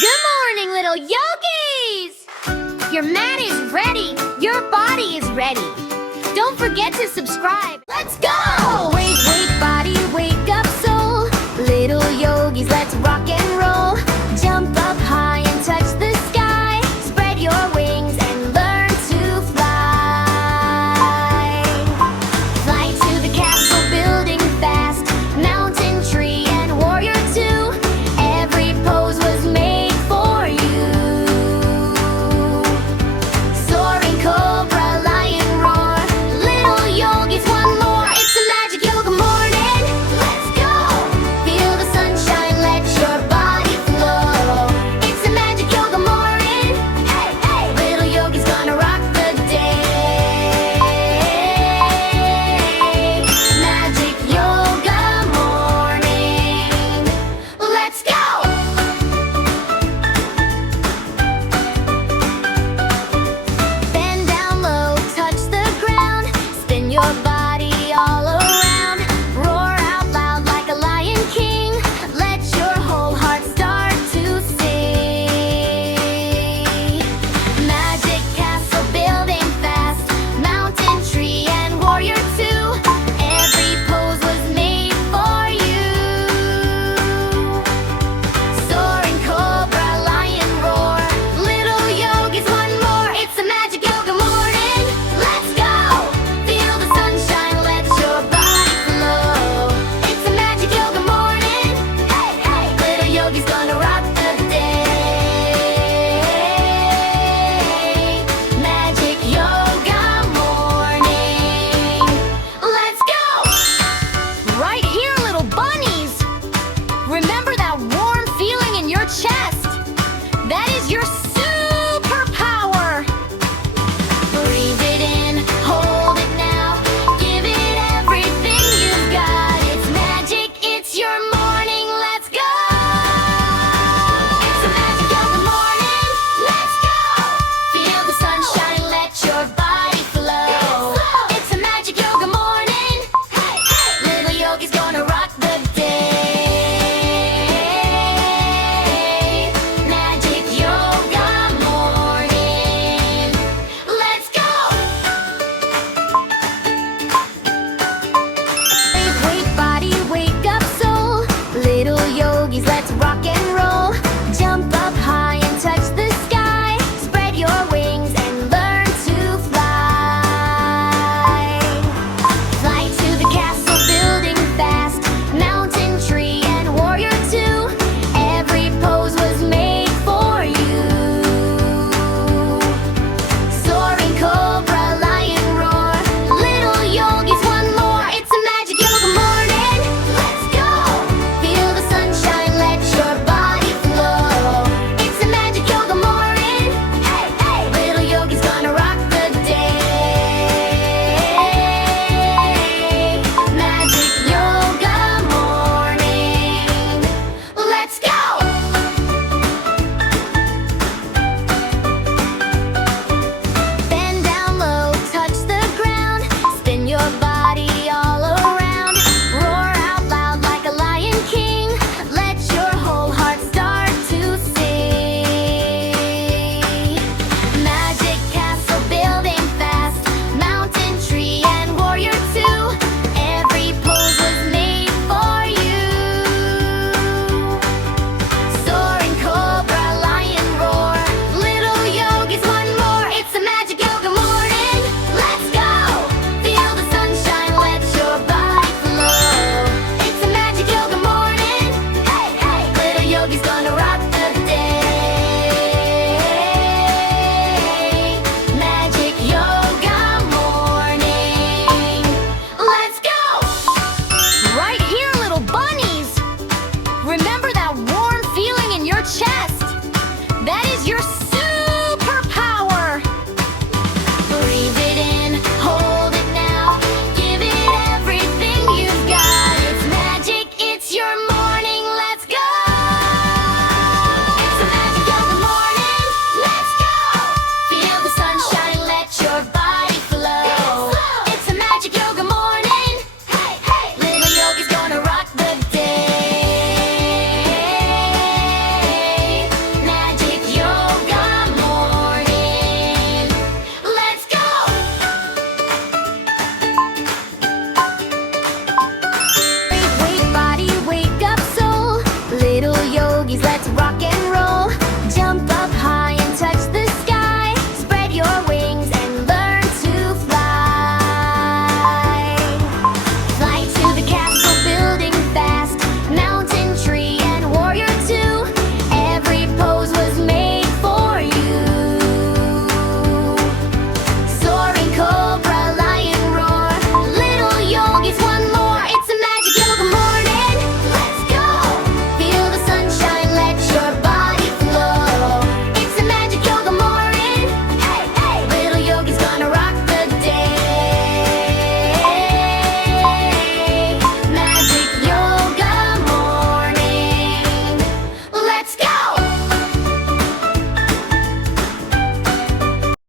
Good morning, little yogis! Your mat is ready. Your body is ready. Don't forget to subscribe. Let's go! Wake, wake, body, wake up, soul. Little yogis, let's rock and roll. Jump up high and touch the sky. Spread your wings and learn to fly. Fly to the castle building fast. Mountain, tree, and warrior too. Every pose was made for you. Soaring cobra, lion roar. Little yogis, one more. It's a magic yoga morning. Let's go. Feel the sunshine, let your body flow. It's a magic yoga morning. Hey, hey. Little yogis gonna rock the day. Magic yoga morning. Let's go. Bend down low, touch the ground. Spin your body all around. Roar out loud like a lion king. Let your whole heart start to sing. Magic castle building fast. Mountain, tree, and warrior too. Every pose was made for you. Soaring cobra, lion roar. Little yogis, one more. It's a magic yoga morning. Let's go. Feel the sunshine, let your body flow. It's a magic yoga morning. Hey, hey. Little yogis gonna rock the day. Magic yoga morning. Let's go. Right here, little bunnies. Remember that warm feeling in your chest? That is your